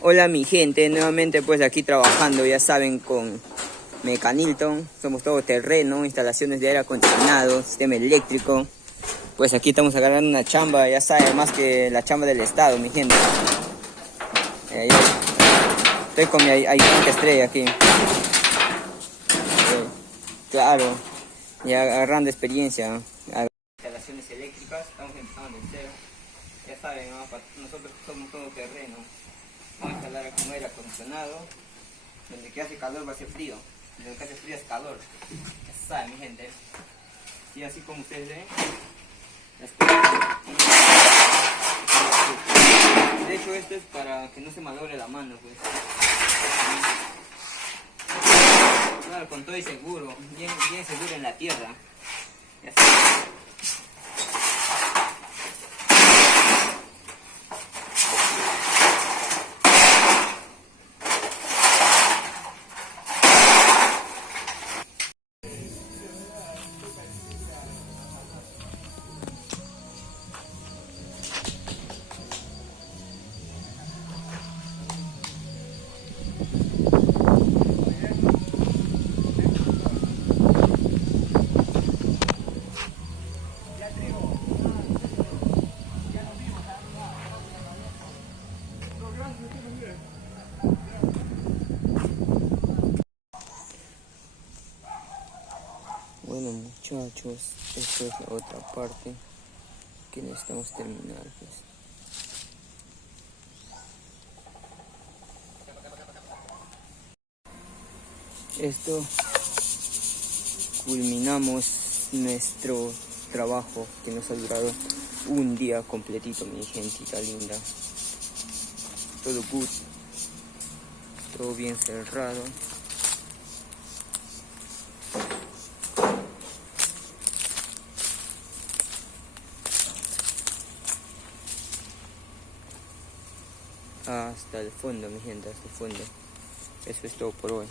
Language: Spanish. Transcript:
Hola mi gente, nuevamente pues aquí trabajando, ya saben, con Mecanilton. Somos todo terreno, instalaciones de aire acondicionado, sistema eléctrico. Pues aquí estamos agarrando una chamba, ya saben, más que la chamba del estado, mi gente. Estoy con mi ayudante estrella aquí. Claro, ya agarrando experiencia. Instalaciones eléctricas, estamos empezando de cero. Ya saben, ¿no? Nosotros somos todo terreno. Vamos a instalar como aire acondicionado. Donde que hace calor va a ser frío. Donde que hace frío es calor. Ya saben, mi gente. Y así como ustedes ven. De hecho, esto es para que no se malogre la mano, pues. Claro, con todo y seguro. Bien seguro en la tierra. Ya saben. Bueno muchachos, esta es la otra parte que necesitamos terminar, pues. Esto culminamos nuestro trabajo que nos ha durado un día completito, mi gentita linda. Todo good, todo bien cerrado. Hasta el fondo, mi gente, hasta el fondo. Eso es todo por hoy.